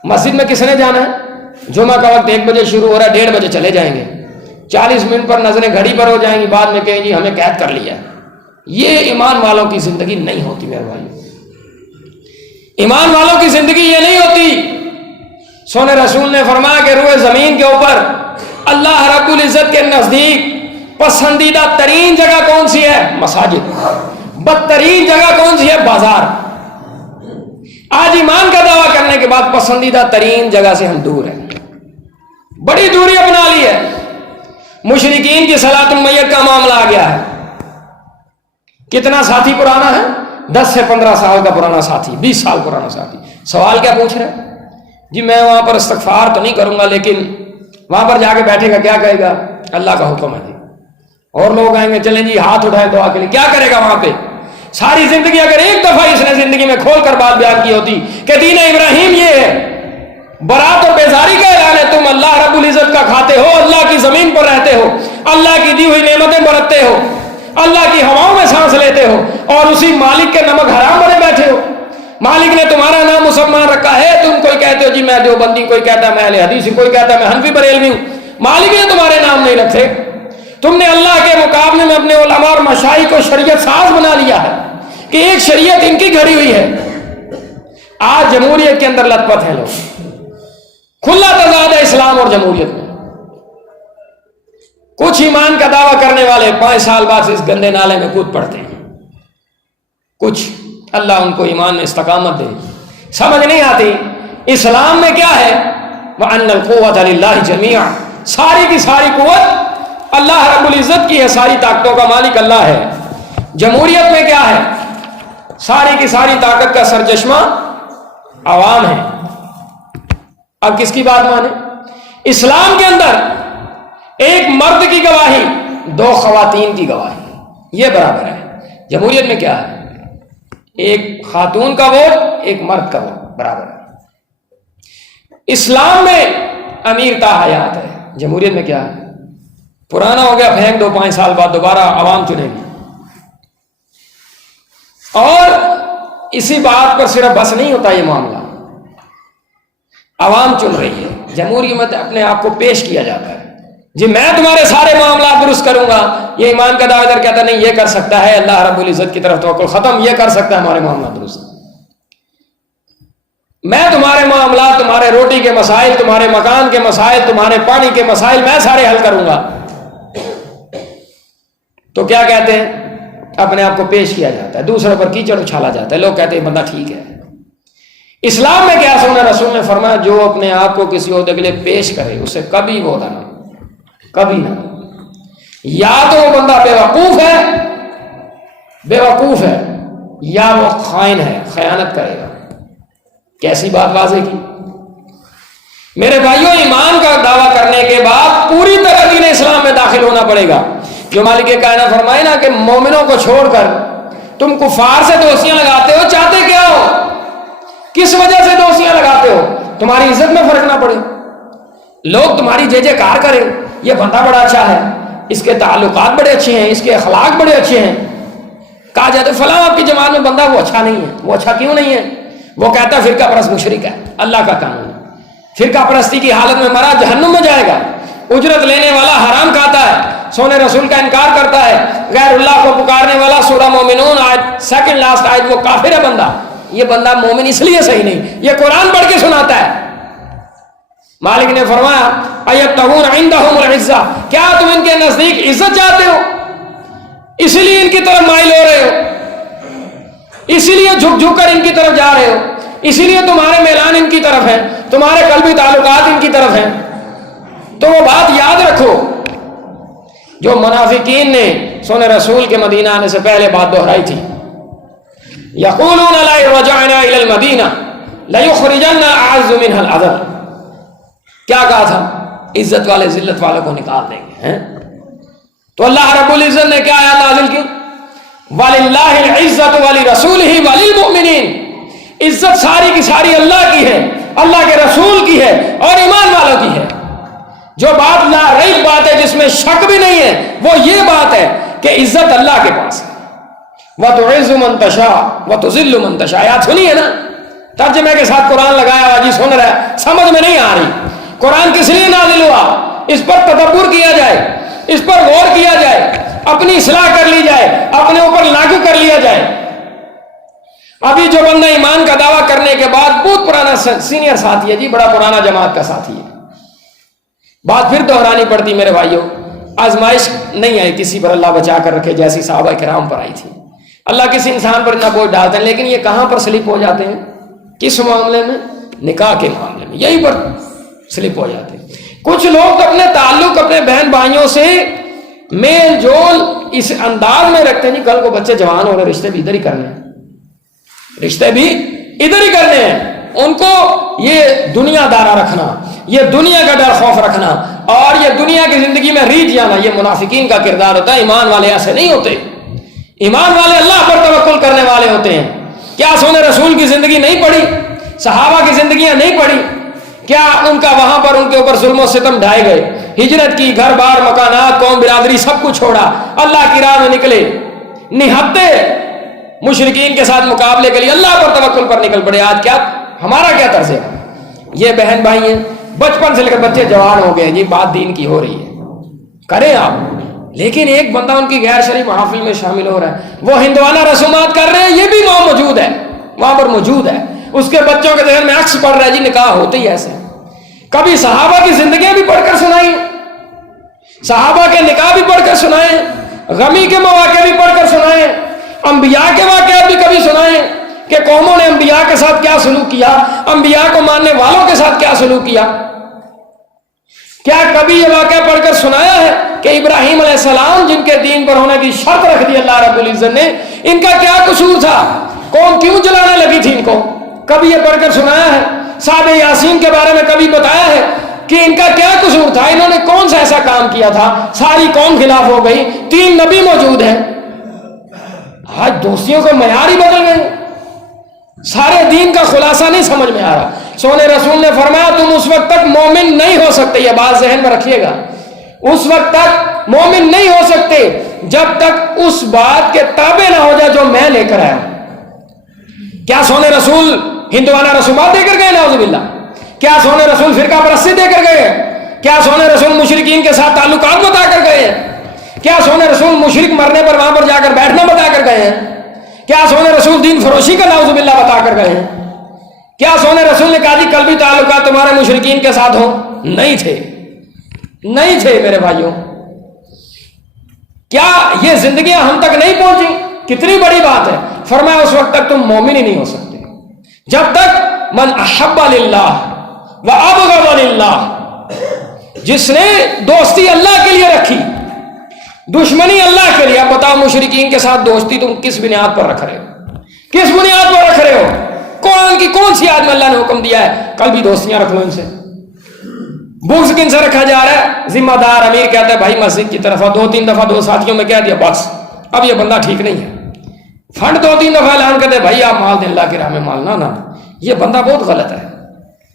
مسجد میں کس نے جانا ہے، جمعہ کا وقت 1 بجے شروع ہو رہا ہے، 1:30 بجے چلے جائیں گے، 40 منٹ پر نظریں گھڑی پر ہو جائیں گی، بعد میں کہیں جی ہمیں قید کر لیا۔ یہ ایمان والوں کی زندگی نہیں ہوتی میرے بھائی، ایمان والوں کی زندگی یہ نہیں ہوتی۔ سونے رسول نے فرمایا کہ روئے زمین کے اوپر اللہ رب العزت کے نزدیک پسندیدہ ترین جگہ کون سی ہے؟ مساجد۔ بدترین جگہ کون سی ہے؟ بازار۔ آج ایمان کا دعویٰ کرنے کے بعد پسندیدہ ترین جگہ سے ہم دور ہیں، بڑی دوری اپنا لی ہے۔ مشرکین کی صلاۃ المیت کا معاملہ آ گیا ہے، کتنا ساتھی پرانا ہے؟ 10 سے 15 سال کا پرانا ساتھی، 20 سال پرانا ساتھی، سوال کیا پوچھ رہے جی میں وہاں پر استغفار تو نہیں کروں گا، لیکن وہاں پر جا کے بیٹھے گا کیا کہے گا؟ اللہ کا حکم ہے جی۔ اور لوگ آئیں گے چلیں جی ہاتھ اٹھائیں دعا کے لیے، کیا کرے گا وہاں پہ؟ ساری زندگی اگر ایک دفعہ اس نے زندگی میں کھول کر بات بیان کی ہوتی کہ دین ابراہیم یہ ہے، برات اور بیزاری کا اعلان ہے، تم اللہ رب العزت کا کھاتے ہو، اللہ کی زمین پر رہتے ہو، اللہ کی دی ہوئی نعمتیں برتتے ہو، اللہ کی ہواؤں میں سانس لیتے ہو، اور اسی مالک کے نمک حرام بنے بیٹھے ہو، مالک نے تمہارا نام مسلمان رکھا ہے، تم کوئی کہتے ہو جی میں دیوبندی، کوئی کہتا ہے میں اہل حدیث، کوئی کہتا ہے میں حنفی بریلوی ہوں، مالک نے تمہارے نام نہیں رکھے، تم نے اللہ کے مقابلے میں اپنے علماء اور مشائخ کو شریعت ساز بنا لیا ہے کہ ایک شریعت ان کی گھڑی ہوئی ہے۔ آج جمہوریت کے اندر لت پت ہیں لوگ، کھلا تضاد ہے اسلام اور جمہوریت میں۔ کچھ ایمان کا دعویٰ کرنے والے 5 سال بعد اس گندے نالے میں کود پڑتے ہیں، کچھ اللہ ان کو ایمان میں استقامت دے، سمجھ نہیں آتی اسلام میں کیا ہے۔ وَأَنَّ الْقُوَّةَ لِلَّهِ جَمِيعًا، ساری کی ساری قوت اللہ رب العزت کی ہے، ساری طاقتوں کا مالک اللہ ہے۔ جمہوریت میں کیا ہے؟ ساری کی ساری طاقت کا سرچشمہ عوام ہے۔ اب کس کی بات مانے؟ اسلام کے اندر ایک مرد کی گواہی 2 خواتین کی گواہی یہ برابر ہے۔ جمہوریت میں کیا ہے؟ ایک خاتون کا ووٹ، ایک مرد کا ووٹ برابر ہے۔ اسلام میں امیر تا حیات ہے، جمہوریت میں کیا ہے؟ پرانا ہو گیا پھینک دو، 5 سال بعد دوبارہ عوام چنے گی. اور اسی بات پر صرف بس نہیں ہوتا، یہ معاملہ عوام چن رہی ہے. جمہوریت میں اپنے آپ کو پیش کیا جاتا ہے، جی میں تمہارے سارے معاملات درست کروں گا. یہ ایمان کا دعویدار کہتا نہیں یہ کر سکتا ہے، اللہ رب العزت کی طرف توکل ختم، یہ کر سکتا ہے ہمارے معاملات درست. میں تمہارے معاملات، تمہارے روٹی کے مسائل، تمہارے مکان کے مسائل، تمہارے پانی کے مسائل میں سارے حل کروں گا. تو کیا کہتے ہیں؟ اپنے آپ کو پیش کیا جاتا ہے، دوسروں پر کیچڑ اچھالا جاتا ہے. لوگ کہتے ہیں بندہ ٹھیک ہے. اسلام میں کیا سونا رسول نے فرمایا جو اپنے آپ کو کسی عہدے کے لیے پیش کرے اسے کبھی وہ عہدہ نہ، کبھی نہ. یا تو وہ بندہ بے وقوف ہے یا وہ خائن ہے، خیانت کرے گا. کیسی بات واضح کی میرے بھائیوں. ایمان کا دعویٰ کرنے کے بعد پوری طرح دین اسلام میں داخل ہونا پڑے گا. جو مالک کائنات فرمائے نا کہ مومنوں کو چھوڑ کر تم کفار سے دوستیاں لگاتے ہو، چاہتے کیا ہو؟ کس وجہ سے دوستیاں لگاتے ہو؟ تمہاری عزت میں فرق نہ پڑے، لوگ تمہاری جے جے کار کریں، یہ بندہ بڑا اچھا ہے، اس کے تعلقات بڑے اچھے ہیں، اس کے اخلاق بڑے اچھے ہیں. کہا جاتا ہے فلاں آپ کی جماعت میں بندہ وہ اچھا نہیں ہے. وہ اچھا کیوں نہیں ہے؟ وہ کہتا ہے فرقہ پرست مشرک ہے، اللہ کا قانون ہے. فرقہ پرستی کی حالت میں مرا جہنم میں جائے گا. اجرت لینے والا حرام کھاتا ہے، سونے رسول کا انکار کرتا ہے، غیر اللہ کو پکارنے والا، سورہ مومنون آیت سیکنڈ لاسٹ آیت، وہ کافر ہے بندہ. یہ بندہ مومن اس لیے صحیح نہیں، یہ قرآن پڑھ کے سناتا ہے. مالک نے فرمایا ایبتغون عندہم العزہ، کیا تم ان کے نزدیک عزت چاہتے ہو؟ اسی لیے ان کی طرف مائل ہو رہے ہو، اسی لیے جھک جھک کر ان کی طرف جا رہے ہو، اسی لیے تمہارے میلان ان کی طرف ہیں، تمہارے قلبی تعلقات ان کی طرف ہیں. تو وہ بات یاد رکھو جو منافقین نے سونے رسول کے مدینہ آنے سے پہلے بات دہرائی تھی. یقولون لئن رجعنا الى المدینہ لیخرجن الاعز منها الاذل. کیا کہا تھا؟ عزت والے ذلت والوں کو نکال دیں گے. تو اللہ رب العزت نے کیا آیات نازل کی؟ وَلِلَّهِ الْعِزَّةُ وَلِرَسُولِهِ وَلِلْمُؤْمِنِينَ. عزت ساری کی ساری اللہ کی ہے، اللہ کے رسول کی ہے اور ایمان والوں کی ہے. جو بات لا ریب بات ہے، جس میں شک بھی نہیں ہے، وہ یہ بات ہے کہ عزت اللہ کے پاس ہے. وَتُعِزُّ مَن تَشَاءُ وَتُذِلُّ مَن تَشَاءُ. آیات سنی ہے نا؟ ترجمے کے ساتھ قرآن لگایا ہوا جی سن رہا ہے، سمجھ میں نہیں آ رہی. قرآن کس لیے نازل ہوا؟ اس پر تدبر کیا جائے، اس پر غور کیا جائے، اپنی اصلاح کر لی جائے، اپنے اوپر لاگو کر لیا جائے. ابھی جو بندہ ایمان کا دعویٰ کرنے کے بعد بہت پرانا سینئر ساتھی ہے جی، بڑا پرانا جماعت کا ساتھی ہے، بات پھر دہرانی پڑتی میرے بھائیوں. آزمائش نہیں آئی کسی پر، اللہ بچا کر رکھے، جیسی صحابہ کرام پر آئی تھی. اللہ کسی انسان پر اتنا بوجھ ڈالتے ہیں، لیکن یہ کہاں پر سلپ ہو جاتے ہیں؟ کس معاملے میں؟ نکاح کے معاملے میں، یہیں پر سلپ ہو جاتے ہیں. کچھ لوگ اپنے تعلق اپنے بہن بھائیوں سے میل جول اس انداز میں رکھتے ہیں، کل کو بچے جوان ہو رہے، رشتے بھی ادھر ہی کرنے ہیں، رشتے بھی ادھر ہی کرنے ہیں. ان کو یہ دنیا دارا رکھنا، یہ دنیا کا ڈر خوف رکھنا اور یہ دنیا کی زندگی میں ریجھ جانا، یہ منافقین کا کردار ہوتا ہے. ایمان والے ایسے نہیں ہوتے. ایمان والے اللہ پر توکل کرنے والے ہوتے ہیں. کیا سونے رسول کی زندگی نہیں پڑھی؟ صحابہ کی زندگیاں نہیں پڑھی؟ کیا ان کا وہاں پر ان کے اوپر ظلم و ستم ڈھائے گئے؟ ہجرت کی، گھر بار مکانات قوم برادری سب کچھ چھوڑا، اللہ کی راہ میں نکلے، نہتے مشرکین کے ساتھ مقابلے کے لیے اللہ پر توکل پر نکل پڑے. آج کیا ہمارا کیا طرز ہے؟ یہ بہن بھائی ہیں، بچپن سے لے کر بچے جوان ہو گئے جی، بات دین کی ہو رہی ہے، کریں آپ. لیکن ایک بندہ ان کی غیر شرعی محافل میں شامل ہو رہا ہے، وہ ہندوانہ رسومات کر رہے ہیں، یہ بھی وہاں موجود ہے، وہاں پر موجود ہے. اس کے بچوں کے ذہن میں عکس پڑ رہا ہے جی نکاح ہوتے ہی ایسے. کبھی صحابہ کی زندگیاں بھی پڑھ کر سنائیں، صحابہ کے نکاح بھی پڑھ کر سنائیں، غمی کے مواقع بھی پڑھ کر سنائیں، انبیاء کے واقعات بھی کبھی سنائیں کہ قوموں نے انبیاء کے ساتھ کیا سلوک کیا، انبیاء کو ماننے والوں کے ساتھ کیا سلوک کیا. کیا کبھی یہ واقعہ پڑھ کر سنایا ہے کہ ابراہیم علیہ السلام جن کے دین پر ہونے کی شرط رکھ دی اللہ رب العزت نے، ان کا کیا قصور تھا؟ قوم کیوں جلانے لگی تھی ان کو؟ کبھی یہ پڑھ کر سنایا ہے؟ صحابہ یاسین کے بارے میں کبھی بتایا ہے کہ ان کا کیا قصور تھا؟ انہوں نے کون سا ایسا کام کیا تھا ساری قوم خلاف ہو گئی؟ 3 نبی موجود ہیں. آج دوستیوں کو معیار ہی بدل گئے. سارے دین کا خلاصہ نہیں سمجھ میں آ رہا. سونے رسول نے فرمایا تم اس وقت تک مومن نہیں ہو سکتے, یہ بات ذہن میں رکھیے گا, اس وقت تک مومن نہیں ہو سکتے جب تک اس بات کے تابع نہ ہو جائے جو میں لے کر آیا. کیا سونے رسول ہندوانہ رسومات دے کر گئے؟ نعوذ باللہ. کیا سونے رسول فرقہ پرستی دے کر گئے؟ کیا سونے رسول مشرکین کے ساتھ تعلقات بتا کر گئے ہیں؟ کیا سونے رسول مشرک مرنے پر وہاں پر جا کر بیٹھنا بتا کر گئے ہیں؟ کیا سونے رسول دین فروشی کا نعوذ باللہ بتا کر گئے ہیں؟ کیا سونے رسول نے کہا جی قلبی تعلقات تمہارے مشرکین کے ساتھ ہو؟ نہیں تھے, نہیں تھے میرے بھائیوں. کیا یہ زندگیاں ہم تک نہیں پہنچی؟ کتنی بڑی بات ہے. فرمایا اس وقت تک تم مومن ہی نہیں ہو سکتے جب تک من احب للہ وابغض للہ, جس نے دوستی اللہ کے لیے رکھی دشمنی اللہ کے لیے. اب بتاؤ مشرکین کے ساتھ دوستی تم کس بنیاد پر رکھ رہے ہو؟ کس بنیاد پر رکھ رہے ہو؟ قرآن کی کون سی آیت میں اللہ نے حکم دیا ہے قلبی دوستیاں رکھ لو ان سے؟ بغض کن سے رکھا جا رہا ہے؟ ذمہ دار امیر کہتا ہے بھائی مسجد کی طرف 2-3 دفعہ 2 ساتھیوں میں کہہ دیا بس اب یہ بندہ ٹھیک نہیں ہے. فنڈ 2-3 دفعہ اعلان کرتے بھائی آپ مال دیں اللہ کی راہ میں مال نہ, یہ بندہ بہت غلط ہے.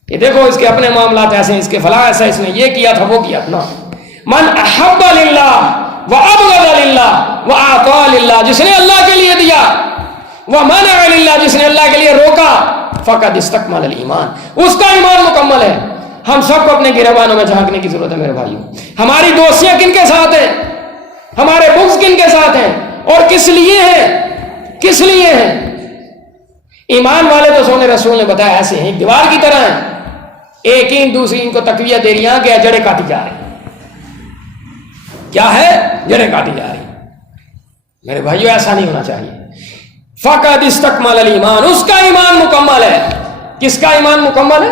یہ دیکھو اس کے اپنے معاملات ایسے ہیں, اس کے فلاں ایسا, اس نے یہ کیا تھا وہ کیا تھا. من احب للہ وابغض للہ واعطى للہ, جس نے اللہ کے لیے دیا, ومنع للہ, جس نے اللہ کے لیے روکا, فقد استکمل الایمان, اس کا ایمان مکمل ہے. ہم سب کو اپنے گریبانوں میں جھانکنے کی ضرورت ہے میرے بھائیوں. ہماری دوستیاں کن کے ساتھ ہیں؟ ہمارے بغض کن کے ساتھ ہیں اور کس لیے ہیں؟ کس لیے ہیں؟ ایمان والے تو سونے رسول نے بتایا ایسے ہیں ایک دیوار کی طرح ہیں, ایک ہی دوسری ان کو تقویت دے رہی ہیں کہ جڑیں کاٹی جا رہی. کیا ہے؟ جڑیں کاٹی جا رہی. میرے بھائیوں ایسا نہیں ہونا چاہیے. فقد استکمل الایمان, اس کا ایمان مکمل ہے. کس کا ایمان مکمل ہے؟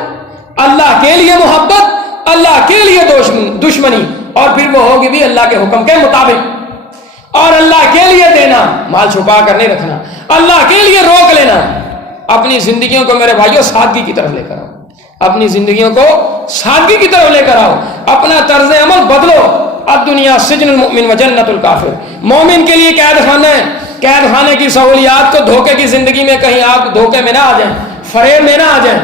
اللہ کے لیے محبت, اللہ کے لیے دشمنی, اور پھر وہ ہوگی بھی اللہ کے حکم کے مطابق. اور اللہ کے لیے دینا, مال چھپا کر نہیں رکھنا, اللہ کے لیے روک لینا. اپنی زندگیوں کو میرے بھائیوں سادگی کی طرف لے کر آؤ, اپنی زندگیوں کو سادگی کی طرف لے کر آؤ, اپنا طرز عمل بدلو. الدنیا سجن المؤمن و جنت الکافر, مومن کے لیے قید خانہ ہے. قید خانے کی سہولیات کو دھوکے کی زندگی میں کہیں آپ دھوکے میں نہ آ جائیں, فریب میں نہ آ جائیں.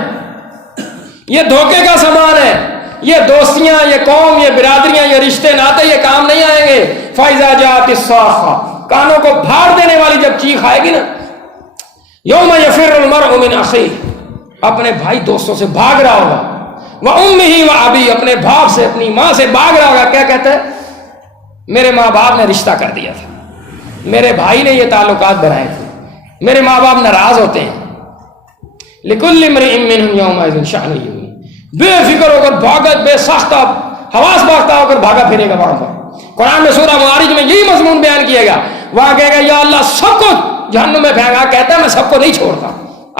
یہ دھوکے کا سامان ہے. یہ دوستیاں, یہ قوم, یہ برادریاں, یہ رشتے ناتے یہ کام نہیں آئیں گے. فَإِذَا جَاءَتِ الصَّاخَّةُ, کانوں کو پھاڑ دینے والی جب چیخ آئے گی نا, یوم یفر المرء من اخیہ, اپنے بھائی دوستوں سے بھاگ رہا ہوگا, وَأُمِّهِ وَأَبِيهِ, اپنے باپ سے اپنی ماں سے بھاگ رہا ہوگا. کیا کہتا ہے؟ میرے ماں باپ نے رشتہ کر دیا تھا, میرے بھائی نے یہ تعلقات بنائے تھے, میرے ماں باپ ناراض ہوتے ہیں. لِكُلِّ امْرِئٍ مِّنْهُمْ يَوْمَئِذٍ شَأْنٌ يُغْنِيهِ, بے فکر ہو کر بھاگت, بے ساختہ حواس باختہ ہو کر بھاگا پھرے گا وہاں پر. قرآن میں سورہ معارج میں یہی مضمون بیان کیے گا. وہاں کہے گا یا اللہ سب کو جہنم میں پھینکا, کہتا ہے میں سب کو نہیں چھوڑتا.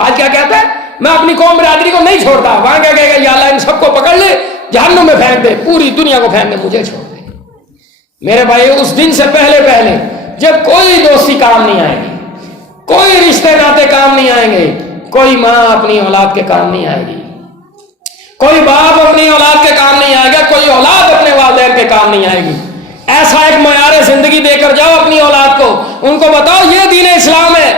آج کیا کہتا ہے؟ میں اپنی قوم برادری کو نہیں چھوڑتا. وہاں کیا کہے گا یا اللہ ان سب کو پکڑ لے, جہنم میں پھینک دے, پوری دنیا کو پھینک دے, مجھے چھوڑ دے. میرے بھائی اس دن سے پہلے جب کوئی دوستی کام نہیں آئے گی, کوئی رشتے ناتے کام نہیں آئیں گے, کوئی ماں اپنی اولاد کے کام نہیں آئے گی, کوئی باپ اپنی اولاد کے کام نہیں آئے گا, کوئی اولاد اپنے والدین کے کام نہیں آئے گی. ایسا ایک معیار زندگی دے کر جاؤ اپنی اولاد کو, ان کو بتاؤ یہ دین اسلام ہے,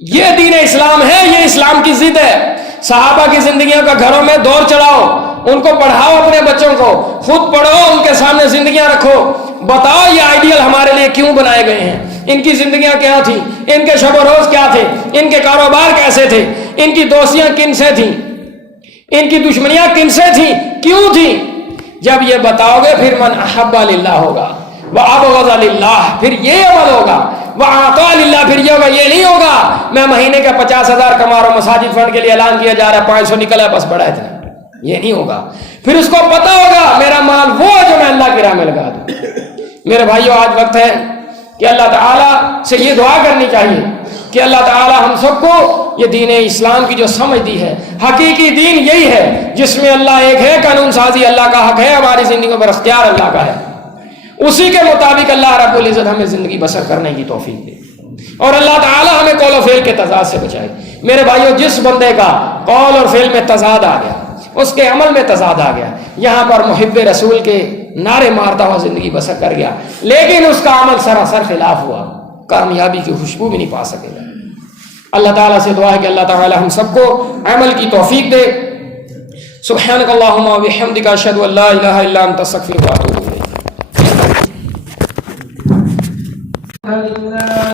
یہ دین اسلام ہے, یہ اسلام کی ضد ہے. صحابہ کی زندگیوں کا گھروں میں دور چلاؤ, ان کو پڑھاؤ, اپنے بچوں کو خود پڑھو, ان کے سامنے زندگیاں رکھو, بتاؤ یہ آئیڈیل ہمارے لیے کیوں بنائے گئے ہیں, ان کی زندگیاں کیا تھیں, ان کے شب و روز کیا تھے, ان کے کاروبار کیسے تھے, ان کی دوستیاں کن سے تھیں, ان کی دشمنیاں کن سے تھیں, کیوں تھیں. جب یہ بتاؤ گے پھر من احب للہ ہوگا, وابغض للہ پھر یہ عمل ہوگا, وأعطى للہ پھر یہ ہوگا. یہ نہیں ہوگا میں مہینے کا 50,000 کما رہا ہوں, مساجد فنڈ کے لیے اعلان کیا جا رہا ہے 500 نکلا ہے بس بڑا اتنا, یہ نہیں ہوگا. پھر اس کو پتا ہوگا میرا مال وہ ہے جو میں اللہ کی راہ میں لگا دوں. میرے بھائیوں آج وقت ہے کہ اللہ تعالیٰ سے یہ دعا کرنی چاہیے کہ اللہ تعالیٰ ہم سب کو یہ دین اسلام کی جو سمجھ دی ہے, حقیقی دین یہی ہے جس میں اللہ ایک ہے, قانون سازی اللہ کا حق ہے, ہماری زندگیوں پر اختیار اللہ کا ہے, اسی کے مطابق اللہ رب العزت ہمیں زندگی بسر کرنے کی توفیق دے, اور اللہ تعالیٰ ہمیں قول و فعل کے تضاد سے بچائے. میرے بھائیوں جس بندے کا قول اور فعل میں تضاد آ گیا, اس کے عمل میں تضاد آ گیا, یہاں پر محب رسول کے نعرے مارتا ہوا زندگی بسر کر گیا, لیکن اس کا عمل سراسر خلاف ہوا, کامیابی کی خوشبو بھی نہیں پا سکے گا. اللہ تعالیٰ سے دعا ہے کہ اللہ تعالیٰ ہم سب کو عمل کی توفیق دے. سبحانک اللہم و بحمدک اشہد ان لا الہ الا انت استغفرک و اتوب الیک.